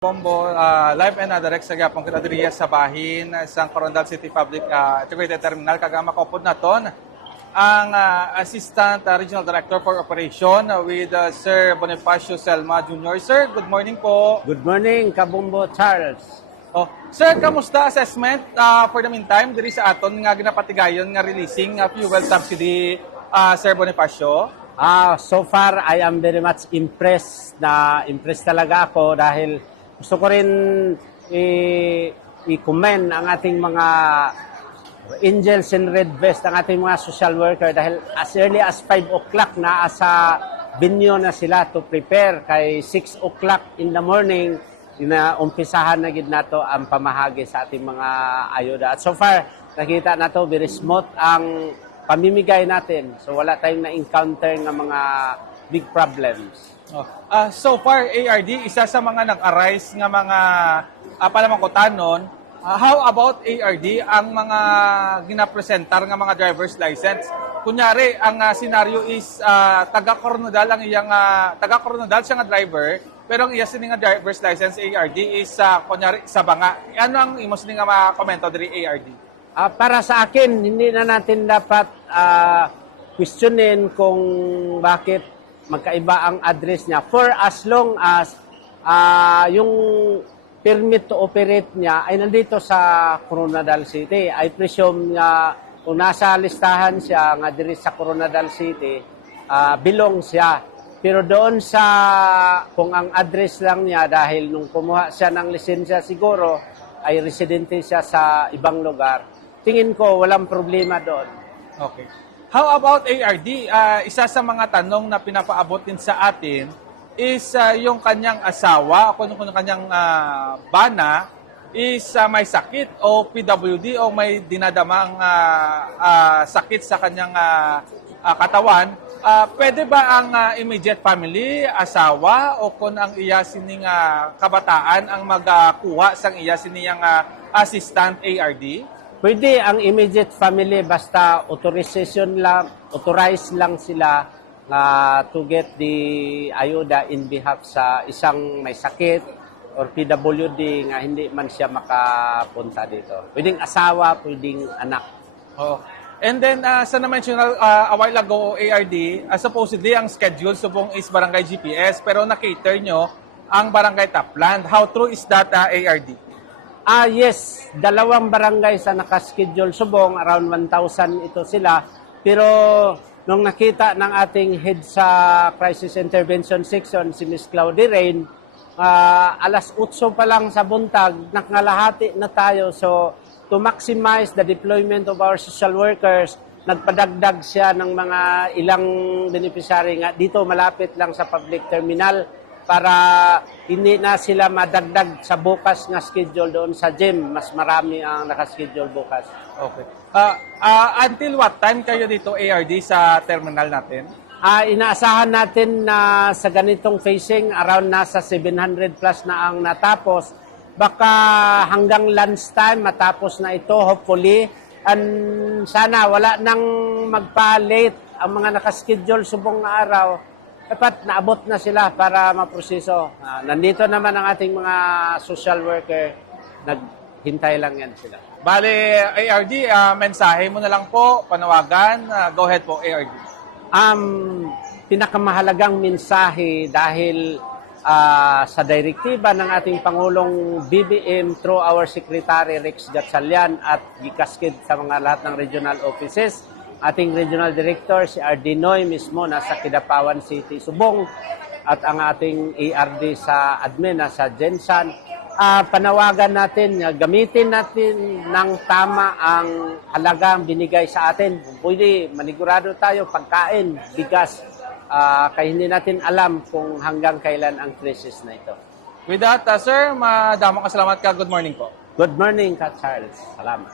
Bombo, live and direct sa Gapong Kitadriya sa bahin sa Coronadal City Public Integrated Terminal. Kagama kaupod na ton ang Assistant Regional Director for Operation with Sir Bonifacio Selma Jr. Sir, good morning po. Good morning, Kabombo Charles. Oh, sir, kamusta assessment for the meantime diri sa aton nga ginapatigayon nga releasing fuel subsidy, Sir Bonifacio? So far, I am very much impressed talaga ako dahil gusto ko rin i-commend ang ating mga angels in red vest, ang ating mga social worker dahil as early as 5 o'clock na sa binyo na sila to prepare kay 6 o'clock in the morning na umpisahan na gid nato ang pamahagi sa ating mga ayuda. At so far, nakita nato very smooth ang pamimigay natin. So wala tayong na-encounter ng mga big problems. So far, ARD, isa sa mga nag-arise nga mga panamangkotanon, how about ARD ang mga ginapresentar nga mga driver's license? Kunyari, ang scenario is taga-Coronadal ang iyang taga-Coronadal siya nga driver, pero ang iya sini nga driver's license ARD is kunyari sa Banga. Ano ang imos ni nga makomento diri ARD? Para sa akin, hindi na natin dapat questionin kung bakit magkaiba ang address niya. For as long as yung permit to operate niya ay nandito sa Coronadal City. I presume nga kung nasa listahan siya nga diri sa Coronadal City, belong siya. Pero doon sa, kung ang address lang niya dahil nung kumuha siya ng lisensya siguro, ay residente siya sa ibang lugar, tingin ko walang problema doon. Okay. How about ARD? Isa sa mga tanong na pinapaabot din sa atin is yung kanyang asawa o kung kanyang bana is may sakit o PWD o may dinadamang sakit sa kanyang katawan. Pwede ba ang immediate family, asawa o kung ang iya sining kabataan ang magkuha sang iya siniyang assistant ARD? Pwede ang immediate family basta authorized lang sila to get the ayuda in behalf sa isang may sakit or PWD nga hindi man siya makapunta dito. Pwedeng asawa, pwedeng anak. Oh. And then, sa na-mention a while ago, ARD, supposedly ang schedule subong is Barangay GPS pero na-cater nyo ang Barangay Tapland. How true is that, ARD? Yes, 2 barangay sa nakaschedule subong, around 1,000 ito sila. Pero nung nakita ng ating head sa Crisis Intervention Section, si Ms. Claudia Rain, alas 8 pa lang sa buntag, nakalahati na tayo. So, to maximize the deployment of our social workers, nagpadagdag siya ng mga ilang beneficiary nga dito malapit lang sa public terminal para hindi na sila madagdag sa bukas na schedule doon sa gym. Mas marami ang nakaschedule bukas. Okay. Until what time kayo dito, ARD, sa terminal natin? Inaasahan natin na sa ganitong phasing, around nasa 700 plus na ang natapos. Baka hanggang lunchtime matapos na ito, hopefully. And sana wala nang magpa-late ang mga nakaschedule subong na araw. Dapat naabot na sila para maproseso. Nandito naman ang ating mga social worker. Naghintay lang yan sila. Bale, ARD, mensahe mo na lang po, panawagan. Go ahead po, ARD. Pinakamahalagang mensahe dahil sa direktiba ng ating Pangulong BBM through our Secretary Rex Gatchalian at gikaskid sa mga lahat ng regional offices, ating Regional Director, si RD Noy mismo, nasa Kidapawan City, Subong, at ang ating ARD sa admin, nasa Jensan. Panawagan natin, gamitin natin ng tama ang halagang binigay sa atin. Pwede, manigurado tayo, pagkain, bigas, kaya hindi natin alam kung hanggang kailan ang crisis na ito. With that, sir, madamang kasalamat ka. Good morning po. Good morning, Ka Charles. Salamat.